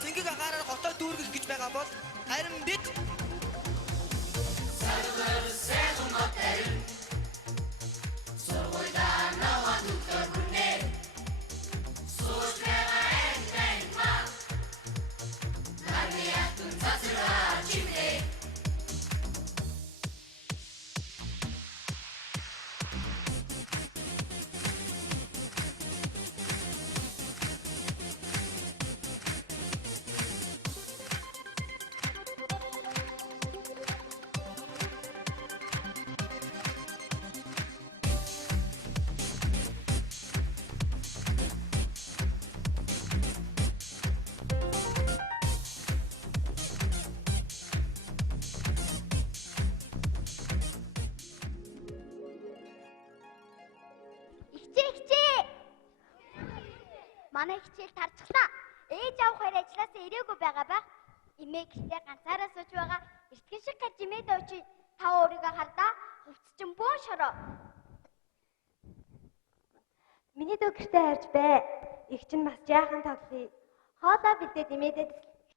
Цэнгэг агаараар хотоо дүүргэх гэж байгаа бол харин бид манай хичээл тарчихлаа. Ээж авах хоёр ажилласаа ирээгүй байгаа ба. Имээ гэртээ ганцаараа сууж байгаа. Эртхэн шиг гаж имээд очи та өөрийгөө хардаа. Хувцчин бөөн шороо. Миний дөө гэртээ харж бай. Их чинь бас жаахан тоглоё. Хоолоо бэлдээд имээдээ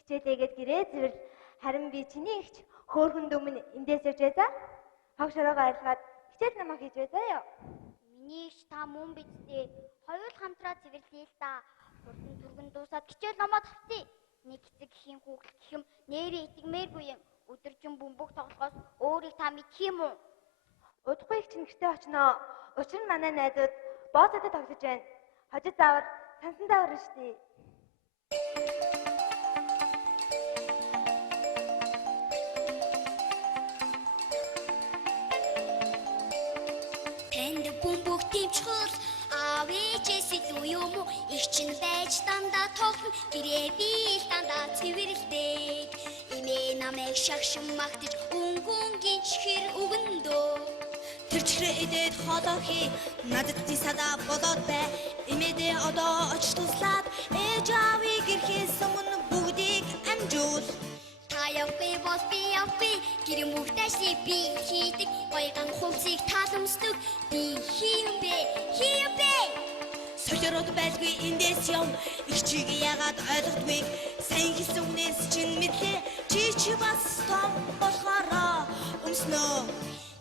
хичээлээгээд гэрээ зэрэл харин би чиний ихч хөөхөн дөмнө эндээс явжээ. Хог шороогоо айлгаад хичээл намаа хийж байзаа ёо. Миний ихч та мөн бидтэй. Хоёул хамтраа цэвэрлэе л да. Хурдан түргэн дуусаад хичээл намаа тавьтыг. Нэг хэсэг хийн хүүхэл гэх юм нэрээ итгмээргүй юм. Өдөржин бөмбөг тоглохоос өөрийг та мэдх юм уу? Удахгүй их чинь гэртээ очноо. Учир нь манай найзууд бооцоотой тоглож байна. Хожид заавар сансандаа орно штий. Тэнд бөмбөг тэмчхэл авээчээс илүү юм уу? Их чинь байж дандаа тоглоно. Гэрээ би дандаа цэвэрлэдэг. Имээ намайг шагшин магтаж өнгөнгийн чихэр өгөндөө. Тэр чихрээ идээд хоолоо хий. Надад тисада болоод бай. Имээдээ одоо очлуулаад ээж аавыг ирэхээс өмнө бүгдийг амжуул. Та явахгүй бол би явахгүй. Гэр мөхтэйсээ би хийдэг. Гоёган хувцсыг таламждаг. Би хийм бэ. Бохирод байлгүй эндээс юм. Их чиг ягаад ойлгодгүй. Сайн хэлсэн үнээс чинь мэдлээ. Чи бас том болохоороо өмснөө.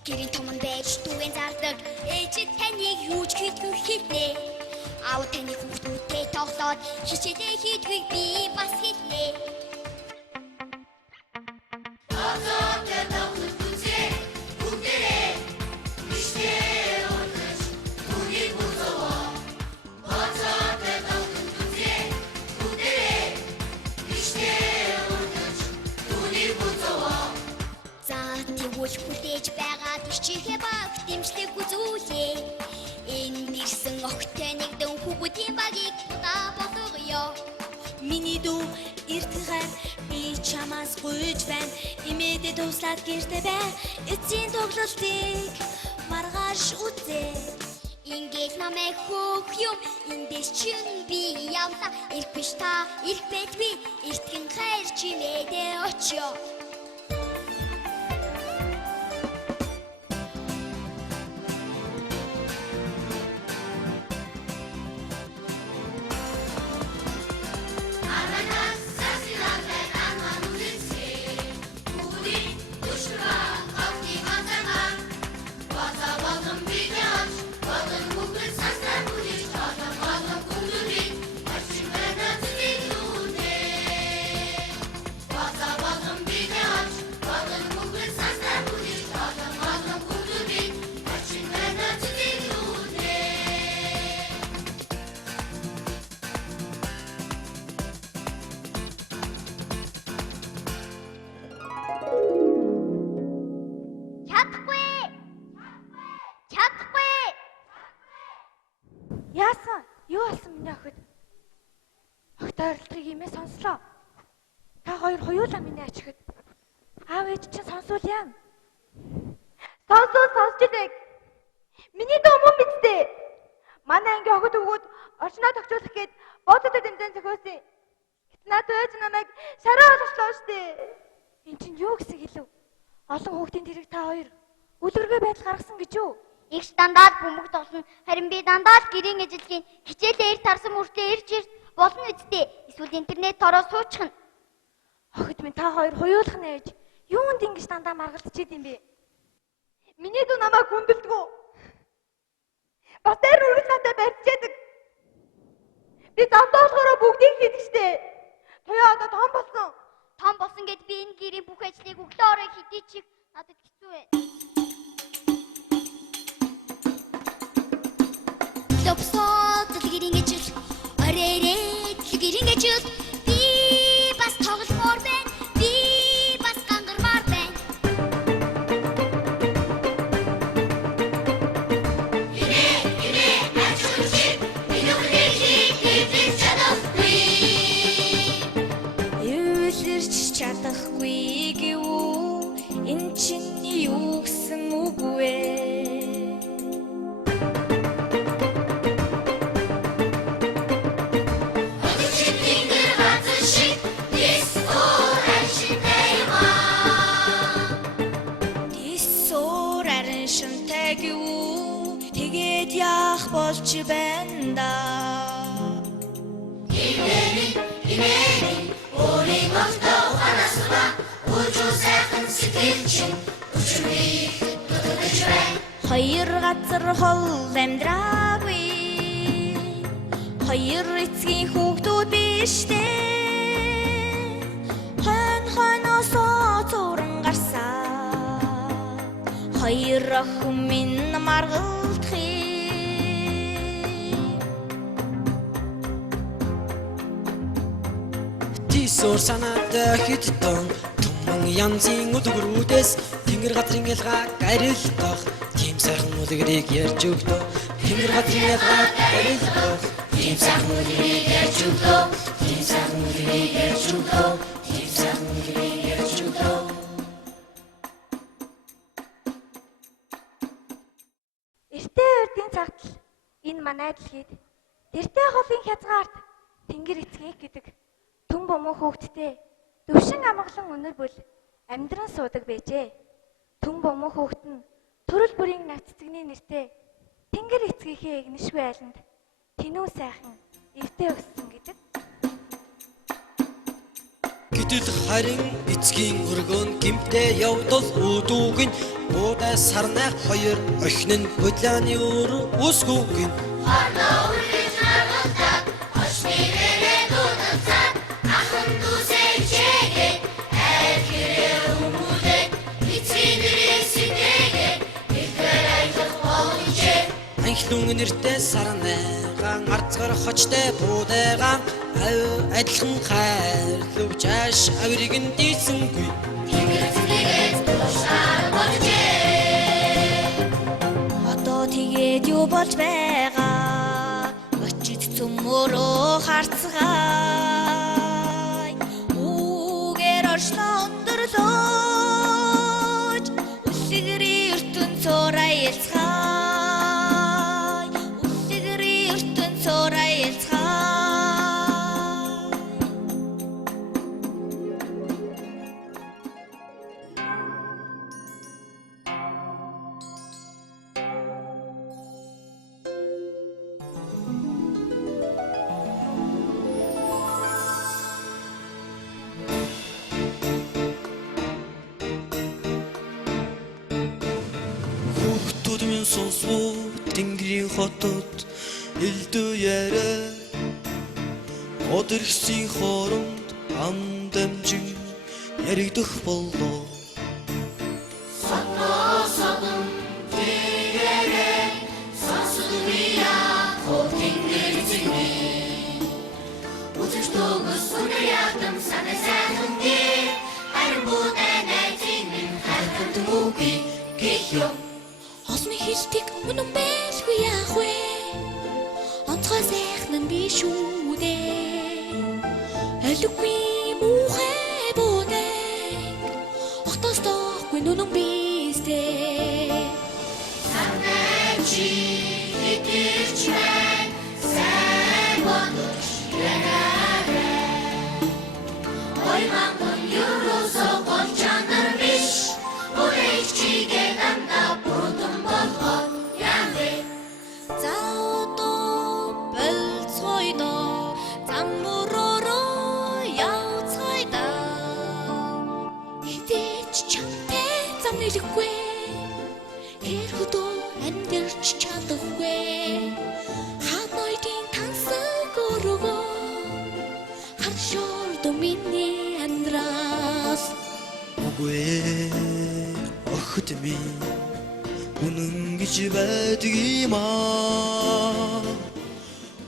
Гэрийн том байж дүүэн зардаг. Ээжид таныг юуч хийдгүй хэлнэ. Аав таны хүүхдүүдтэй тоглоод хичээлээ хийдгийг би бас хэлнэ. Хүлээж байгаа тийчээ баг дэмжлэг үзүүлээ. Энэ нэрсэн огтой нэгдэн хүүхдийн багийг удаа болгоё. Миний дүү эртгээр би чамаас гуйж байна. Имэдэ туслаад гэртээ бай. Эцсийн тоглолтыг маргааш үзээ. Ингээд намайг хөөх юм эндээс чинь би явла. Ирэх биш та ирэх байтгүй. Эртгэн хайр чимээдээ очё. Яасан? Юу болсон миний охид? Охтой оролцохыг имээ сонслоо. Та хоёр хоёулаа миний ачигд. Аав ээж чинь сонсвол яа? Сонсож илэг. Миний дөө мөн бидтэй. Манай анги охид өгөөд орчноо тогтоолох гээд бодод дэмжэн зөхөөсөн. Надад ээж намайг шараа олголоо штэ. Энд чинь юу гэсэн хэлв? Олон хүүхдийн тэрэг та хоёр үлгэргээ байдал гаргасан гэж юу? Игч дандаа бөмбөг тоглоно. Харин би дандаа л гэрийн ажилтгийн хичээлээ ир тарсан мөртлөө ирж болно үсттэй. Эсвэл интернет тороо суучихна. Охид минь та хоёр хоёулах нь ээж. Юунд ингэж дандаа маргалдчихэд юм бэ? Миний дүү намайг хүндэлдэггүй. Батэр үргэлж надад барьцаадаг. Би завдуулахаараа бүгдийг хийдэг штэ. Тоёо одоо том болсон. Том болсон гэд би энэ гэрийн бүх ажлыг өглөө орой хийдий чиг надад хэцүү байна. Лопсоод гэрийн ажил орээрээ гэрийн ажил би бас тогломоор байна. Би бас гангармаар байна. Инээ ачуулчих минийхийг хийх чадахгүй. Юулэрч чадахгүй гэв энэ чинь юу гэсэн үг вэ? Тэгээд яах болж байна да? Инээ өөрийн мохтой ухаанасаа үжүү сайхан сэтгэл чинь өчрөгийг дутагдж байна. Хоёр газар хол амьдраагүй. Хоёр эцгийн хүүхдүүд биштэй. Хойноосоо зуран гарсаа. Хоёр охин минь маргалдахыг. Тийсор санаад хитдэн туман янзын өдгөрүүдээс тэнгэр газрын ялгааг арилгах. Тийм сайхан үлгэрийг ярьж өгдөө. Тэнгэр газрын ялгааг арилгах. Тийм сайхан үлгэрийг ярьж өгдөө. Тийм сайхан үлгэрийг ярьж өгдөө. Тийм сайхан үлгэрийг ярьж өгдөө. Эртээ урдын цагтл энэ манай дэлхийд тэртээ холын хязгаарт тэнгэр эцгийг гэдэг түн бомоо хөөгдтэй төвшин амгалан өнөр бүл амьдран суудаг байжээ. Түн бомоо хөөгд нь төрөл бүрийн навццэгний нэртэй тэнгэр эцгийнхээ игнэшгүй айланд Тэнүү сайхан эвдээ өгсөн гэдэг. Гэтэл харин эцгийн өргөөн гимтээ явдал үүдүүгэн буудай сарнах хоёр охин нь бодлааны өөр үсгүүгэн Анхлын нэртэй сарнагаан арцгар хочтой буудайгаан адилхан хайрлууч ааш авирыг нь дийсэнгүй Одоо тэгээд юу болж байгаа? Очиж цөмөрөө харцгаая. Үгээр оршлоо өндөрлөөж үлгэрийн ертөнц цорай ялцгаая. Үлгэрийн ертөнц цорай ялцгаая. Хүүхдүүд минь сонсвоо тэнгэрийн хотод элдв яриа Одэрхсийн хооронд андамжин яригдах боллоо Осны хилтик үнэн байлгүй яах вэ? Онцгой сайхан нь би шүү дээ. Алгүй муухай буудай. Огтоос тоохгүй нүнэн бистэй. Саначи хитэрч байна. Сайн бодож янаарай. Ой манган юусоо гол чанар биш. Чигээ дандаа бүрдэн болгоод яамэ заодоо болцгойдоо замбуророо явцгойдоо хитэж чамтай зам нэлэхгүй хэр хөдөө амьдэрч чадахгүй ханойдын тансаг өргөө харшоор доминий андраас Үгүй охид минь үнэн гэж байдаг юм аа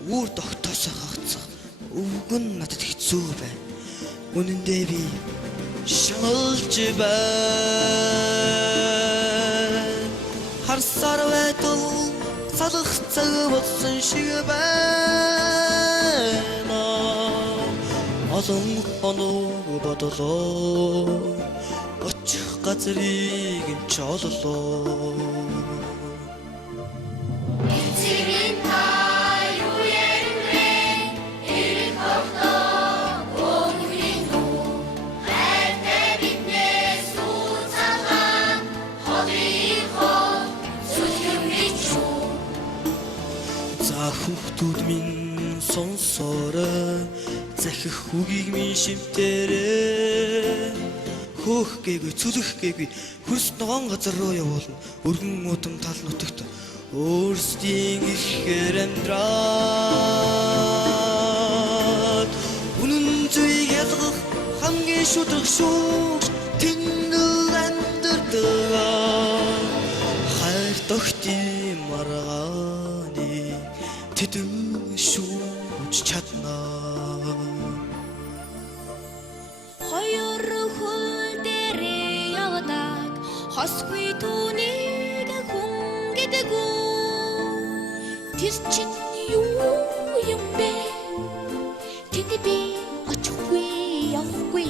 Үр тогтоосоо хагцах өвг нь надад хэцүү байна Үнэндээ би шаналж байна Харсаар байтал салах цаг болсон шиг байна Олон хоног бодлоо очих газрыг нь чоллоо Эцгийн та юу яринвэ эрэг ховдоо өнгөрийн дүү хайртай биднээс үцалгаан холын хов сүлгэмрий чүү За хүүхдүүд минь сонсоорой захих үгийг минь шивтээрээ Хөөх гээгүй, цүлэх гээгүй, хөрс ногоон газар руу явуулна. Өргөн удам тал нутагт өөрсдийн ихээр амьдраад үнэн зүйг ялгах хамгийн шудраг шүүгч тэндэл амьдрдаг хайр тогтын маргааны тэд шүүж чаднаа Хоёр хөл дээрээ явдаг хосгүй түүнийг хүн гэдэг үү Тэр чинь юу юм бэ Тэнд би очихгүй явахгүй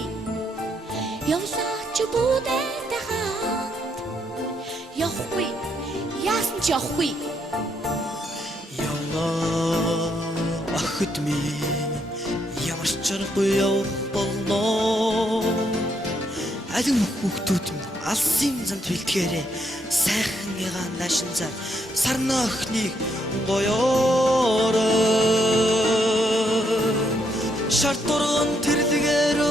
Явлаач буудайтай хамт Явахгүй яасан ч явахгүй Явнаа охид минь ямар ч чарахгүй явах болно Алим хүүхдүүд минь алсын замд бэлтгээрээ сайхан ягаан наашин зар сарна охиныг гоёорой шар дурган тэрлэгээр